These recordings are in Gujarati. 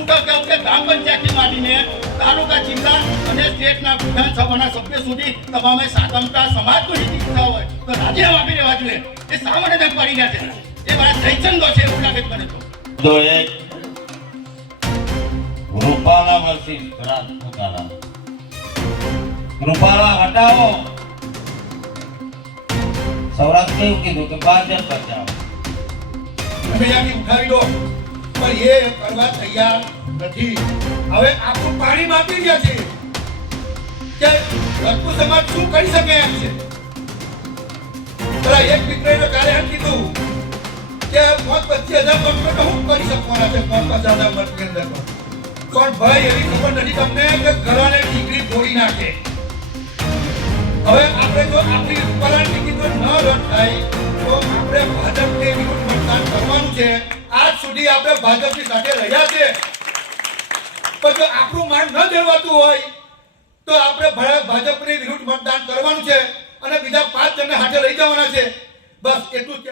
શું કામ કહું કે ગ્રામ પંચાયતથી માંડીને તાલુકા જિલ્લા અને સ્ટેટના વિધાનસભાના સભ્ય સુધી તમામે સાતમતા સમાજનું હિત ઈચ્છતા હોય તો રાજીનામા આપી દેવા જોઈએ. એ શા માટે તેમ કરી ગયા છે? એ મારા જયચંદો છે એવું લાગે મને તો. તો એક રૂપાલા વર્સિસ રાજપૂતાલા રૂપાલા હટાવો. સૌરાષ્ટ્ર એવું કીધું? કે ભાજપ બચાવો. ઉઠાવી દો. પણ કરવા તૈયાર નથી. હવે આખું પાણી માપી ગયા છે. કે રજપૂત સમાજ શું કરી શકે એમ છે? પેલા એક તો કાલે એમ કીધું કે મોત પચીસ હજાર મતલબ હું કરી શકવાના છે મોત પચાસ હજાર મતની અંદર પણ ભાઈ, એવી ખબર નથી તમને કે ઘરાને ડિગ્રી તોડી નાખે. હવે આપણે જો આપણી ઉપરાંત ટિકિટો ન રદ થાય તો આપણે ભાજપને વિરુદ્ધ મતદાન કરવાનું છે? સુધી આપણે ભાજપની સાથે રહ્યા છે. પણ જો આપણું માન ન દેવાતું હોય, તો આપણે ભાજપ ભાજપની વિરુદ્ધ મતદાન કરવાનું છે અને બીજા પાંચ જણને હાથે લઈ જવાના છે. બસ એટલું જ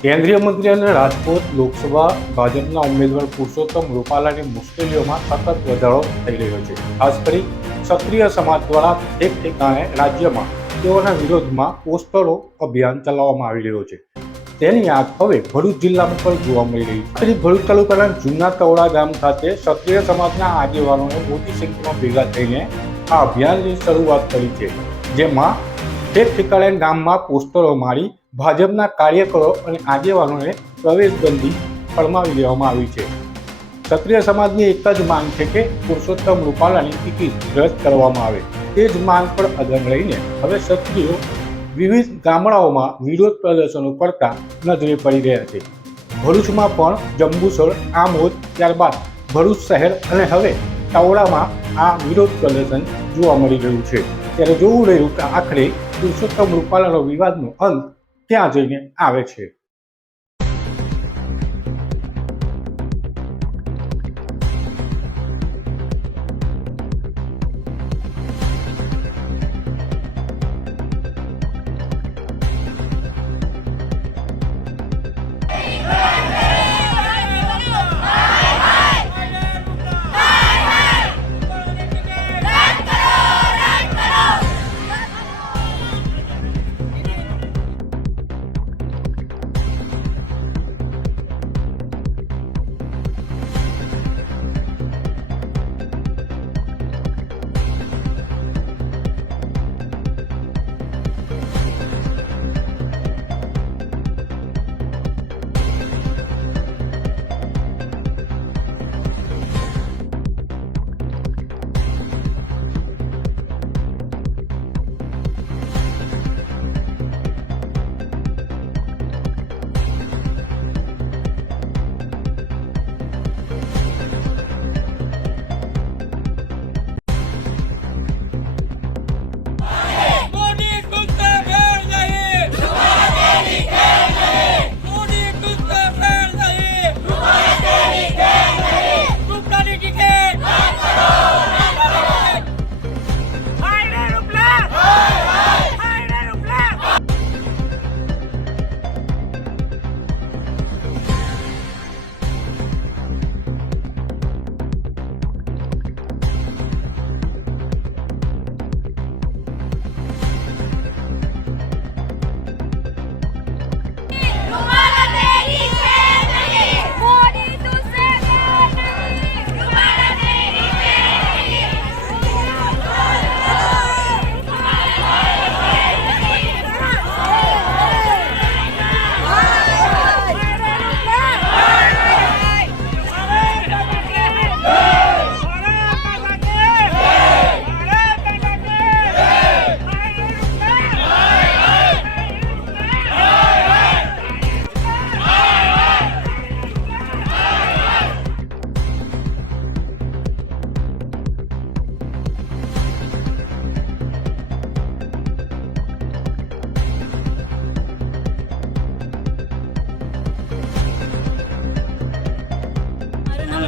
કેન્દ્રીય મંત્રી અને રાજકોટ લોકસભા ભાજપના ઉમેદવાર પુરુષોત્તમ રૂપાલાની મુશ્કેલીઓમાં સતત વધારો થઈ રહ્યો છે. ખાસ કરી ક્ષત્રિય સમાજ દ્વારા એક ઠેકાણે રાજ્યમાં તેઓના વિરોધમાં પોસ્ટરો અભિયાન ચલાવવામાં આવી રહ્યો છે. તેની આગ હવે ભરૂચ જિલ્લામાં પણ જોવા મળી રહી છે. ભરૂચ તાલુકાના જૂના તવડા ગામ ખાતે ક્ષત્રિય સમાજના આગેવાનોએ મોટી સંખ્યામાં ભેગા થઈને આ અભિયાનની શરૂઆત કરી છે, જેમાં ઠેક ઠેકાણે ગામમાં પોસ્ટરો મારી ભાજપના કાર્યકરો અને આગેવાનોને પ્રવેશબંધી ફરમાવી દેવામાં આવી છે. ક્ષત્રિય સમાજની એક જ માંગ છે કે પુરુષોત્તમ રૂપાલાની ટિકિટ રદ કરવામાં આવે. તે જ માંગ પર અદન રહીને હવે ક્ષત્રિયો વિવિધ ગામડાઓમાં વિરોધ પ્રદર્શનો કરતા નજરે પડી રહ્યા છે. ભરૂચમાં પણ જંબુસર, આમોદ ત્યારબાદ ભરૂચ શહેર અને હવે તાવડામાં આ વિરોધ પ્રદર્શન જોવા મળી રહ્યું છે. ત્યારે જોવું રહ્યું કે આખરે પુરુષોત્તમ રૂપાલાનો વિવાદનો અંત ક્યાં જઈને આવે છે.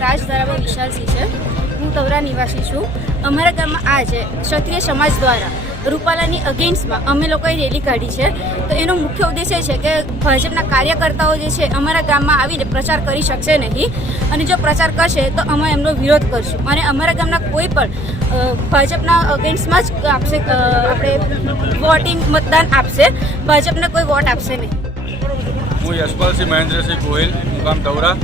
રાજધારામાં વિશાલસિંહ છે. હું તવરા નિવાસી છું. અમારા ગામમાં આ છે ક્ષત્રિય સમાજ દ્વારા રૂપાલાની અગેન્સ્ટમાં અમે લોકોએ રેલી કાઢી છે. તો એનો મુખ્ય ઉદ્દેશ્ય છે કે ભાજપના કાર્યકર્તાઓ જે છે અમારા ગામમાં આવીને પ્રચાર કરી શકશે નહીં. અને જો પ્રચાર કરશે તો અમે એમનો વિરોધ કરશું. અને અમારા ગામના કોઈ પણ ભાજપના અગેન્સ્ટમાં જ આપશે આપણે વોટિંગ મતદાન આપશે. ભાજપને કોઈ વોટ આપશે નહીં. હું યશપાલસિંહ મહેન્દ્રસિંહ ગોહિલ મુકામ તવરા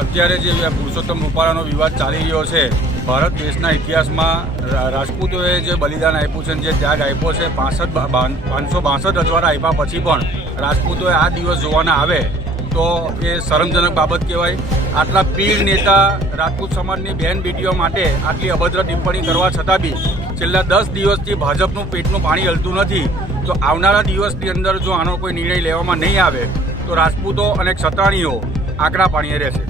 અત્યારે જે પુરુષોત્તમ રૂપાલાનો વિવાદ ચાલી રહ્યો છે, ભારત દેશના ઇતિહાસમાં રાજપૂતોએ જે બલિદાન આપ્યું છે જે ત્યાગ આપ્યો છે, પાસઠ પાંચસો બાસઠ અજવાળા આપ્યા પછી પણ રાજપૂતોએ આ દિવસ જોવાના આવે, તો એ શરમજનક બાબત કહેવાય. આટલા પીર નેતા રાજપૂત સમાજની બહેન બેટીઓ માટે આટલી અભદ્ર ટિપ્પણી કરવા છતાં બી છેલ્લા દસ દિવસથી ભાજપનું પેટનું પાણી હલતું નથી. તો આવનારા દિવસની અંદર જો આનો કોઈ નિર્ણય લેવામાં નહીં આવે, તો રાજપૂતો અને ક્ષત્રાણીઓ આકરા પાણીએ રહેશે.